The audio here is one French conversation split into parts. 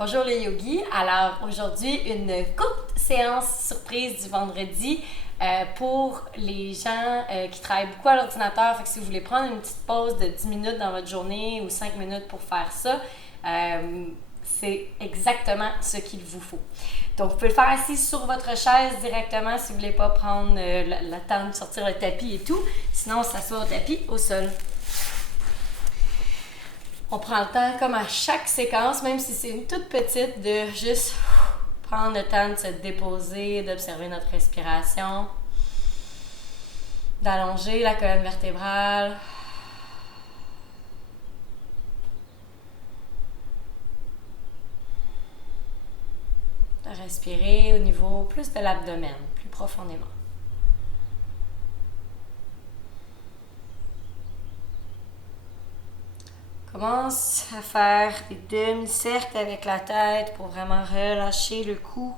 Bonjour les yogis. Alors aujourd'hui, une courte séance surprise du vendredi pour les gens qui travaillent beaucoup à l'ordinateur. Fait que si vous voulez prendre une petite pause de 10 minutes dans votre journée ou 5 minutes pour faire ça, c'est exactement ce qu'il vous faut. Donc vous pouvez le faire assis sur votre chaise directement si vous ne voulez pas prendre le temps de sortir le tapis et tout. Sinon, on s'assoit au tapis au sol. On prend le temps, comme à chaque séquence, même si c'est une toute petite, de juste prendre le temps de se déposer, d'observer notre respiration, d'allonger la colonne vertébrale. De respirer au niveau plus de l'abdomen, plus profondément. Commence à faire des demi-cercles avec la tête pour vraiment relâcher le cou.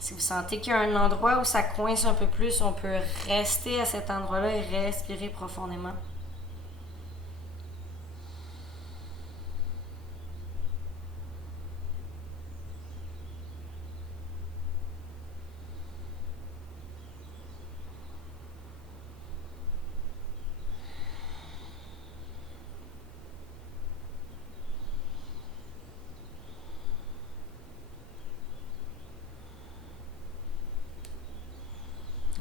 Si vous sentez qu'il y a un endroit où ça coince un peu plus, on peut rester à cet endroit-là et respirer profondément.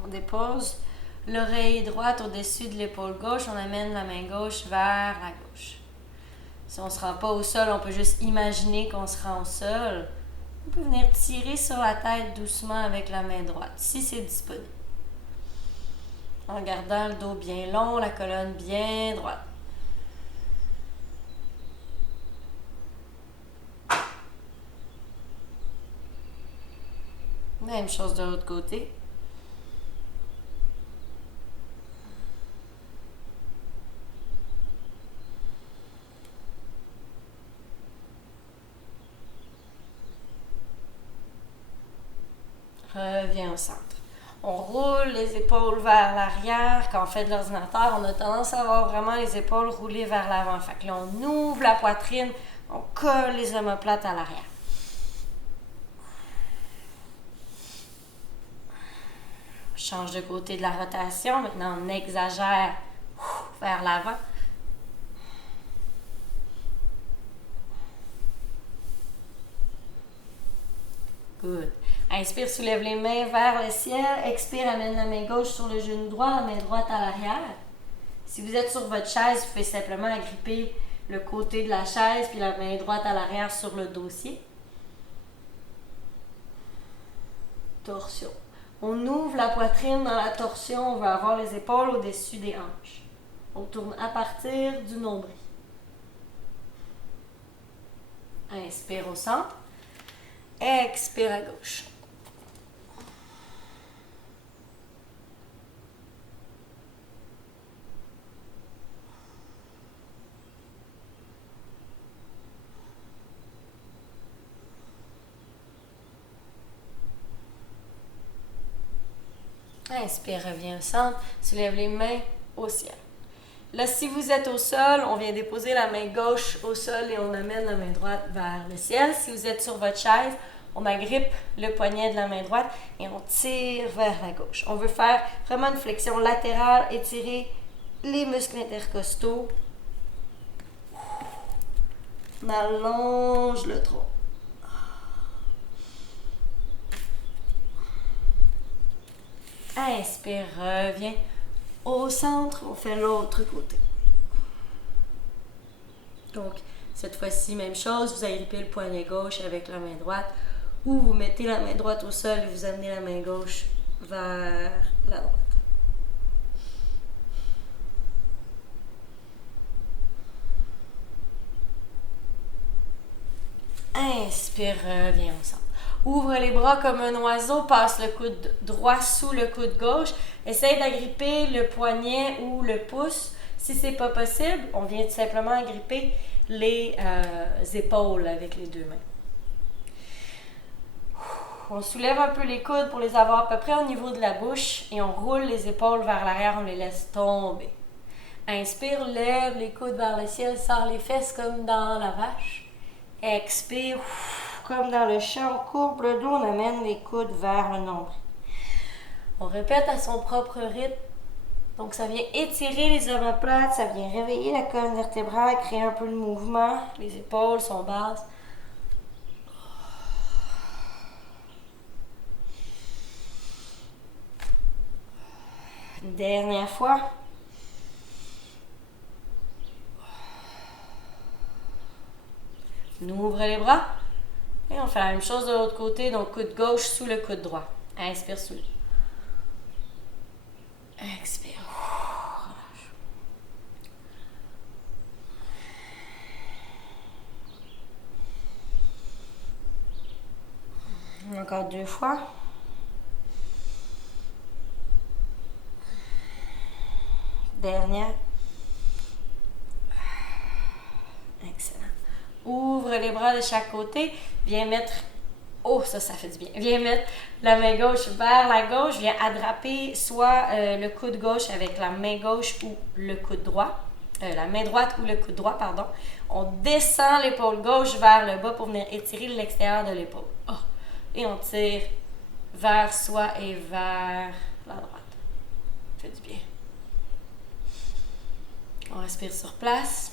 On dépose l'oreille droite au-dessus de l'épaule gauche. On amène la main gauche vers la gauche. Si on ne se rend pas au sol, on peut juste imaginer qu'on se rend au sol. On peut venir tirer sur la tête doucement avec la main droite, si c'est disponible. En gardant le dos bien long, la colonne bien droite. Même chose de l'autre côté. Reviens au centre. On roule les épaules vers l'arrière. Quand on fait de l'ordinateur, on a tendance à avoir vraiment les épaules roulées vers l'avant. Fait que là, on ouvre la poitrine, on colle les omoplates à l'arrière. On change de côté de la rotation. Maintenant, on exagère vers l'avant. Good. Inspire, soulève les mains vers le ciel. Expire, amène la main gauche sur le genou droit, la main droite à l'arrière. Si vous êtes sur votre chaise, vous pouvez simplement agripper le côté de la chaise puis la main droite à l'arrière sur le dossier. Torsion. On ouvre la poitrine dans la torsion. On va avoir les épaules au-dessus des hanches. On tourne à partir du nombril. Inspire au centre. Expire à gauche. Inspire, reviens au centre. Soulève les mains au ciel. Là, si vous êtes au sol, on vient déposer la main gauche au sol et on amène la main droite vers le ciel. Si vous êtes sur votre chaise, on agrippe le poignet de la main droite et on tire vers la gauche. On veut faire vraiment une flexion latérale, étirer les muscles intercostaux. On allonge le tronc. Inspire, reviens au centre, on fait l'autre côté. Donc, cette fois-ci, même chose, vous agrippez le poignet gauche avec la main droite ou vous mettez la main droite au sol et vous amenez la main gauche vers la droite. Inspire, reviens au centre. Ouvre les bras comme un oiseau, passe le coude droit sous le coude gauche. Essaye d'agripper le poignet ou le pouce. Si ce n'est pas possible, on vient tout simplement agripper les épaules avec les deux mains. On soulève un peu les coudes pour les avoir à peu près au niveau de la bouche et on roule les épaules vers l'arrière, on les laisse tomber. Inspire, lève les coudes vers le ciel, serre les fesses comme dans la vache. Expire. Comme dans le chant, on courbe le dos, on amène les coudes vers le nombril. On répète à son propre rythme. Donc, ça vient étirer les omoplates, ça vient réveiller la colonne vertébrale, créer un peu de mouvement. Les épaules sont basses. Une dernière fois. On ouvre les bras. Et on fait la même chose de l'autre côté. Donc, coude gauche sous le coude droit. Inspire, souleve. Expire. Relâche. Encore 2 fois. Dernière. Excellent. Ouvre les bras de chaque côté. Viens mettre... Oh, ça fait du bien. Viens mettre la main gauche vers la gauche. Viens attraper soit le coude gauche avec la main gauche ou le coude droit. La main droite ou le coude droit, pardon. On descend l'épaule gauche vers le bas pour venir étirer l'extérieur de l'épaule. Oh. Et on tire vers soi et vers la droite. Ça fait du bien. On respire sur place.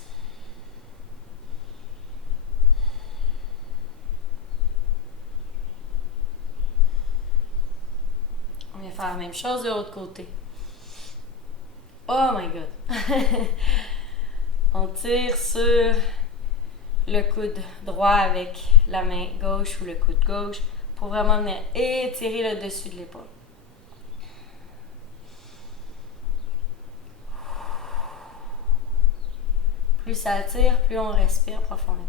On vient faire la même chose de l'autre côté. Oh my god! On tire sur le coude droit avec la main gauche ou le coude gauche pour vraiment venir étirer le dessus de l'épaule. Plus ça tire, plus on respire profondément.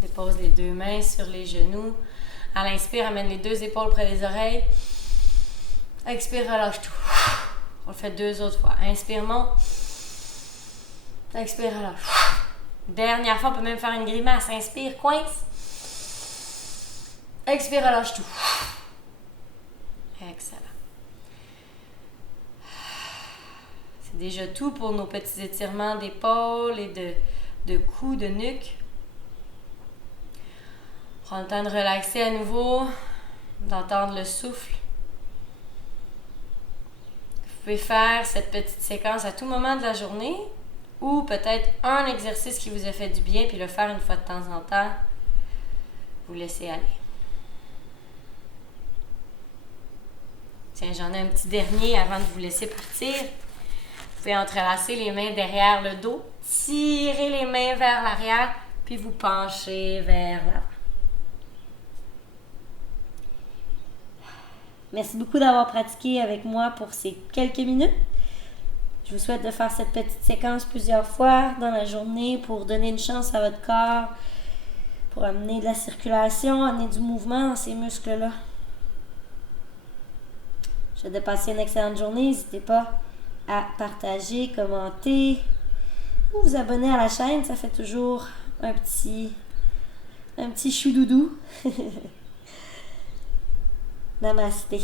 Dépose les deux mains sur les genoux. À l'inspire, amène les deux épaules près des oreilles. Expire, relâche tout. On le fait 2 autres fois. Inspire, monte. Expire, relâche. Dernière fois, on peut même faire une grimace. Inspire, coince. Expire, relâche tout. Excellent. C'est déjà tout pour nos petits étirements d'épaule et de cou, de nuque. Prends le temps de relaxer à nouveau, d'entendre le souffle. Vous pouvez faire cette petite séquence à tout moment de la journée ou peut-être un exercice qui vous a fait du bien puis le faire une fois de temps en temps. Vous laissez aller. Tiens, j'en ai un petit dernier avant de vous laisser partir. Vous pouvez entrelacer les mains derrière le dos, tirer les mains vers l'arrière puis vous penchez vers l'avant. Merci beaucoup d'avoir pratiqué avec moi pour ces quelques minutes. Je vous souhaite de faire cette petite séquence plusieurs fois dans la journée pour donner une chance à votre corps, pour amener de la circulation, amener du mouvement dans ces muscles-là. Je vous souhaite de passer une excellente journée. N'hésitez pas à partager, commenter ou vous abonner à la chaîne. Ça fait toujours un petit chou doudou. Namasté.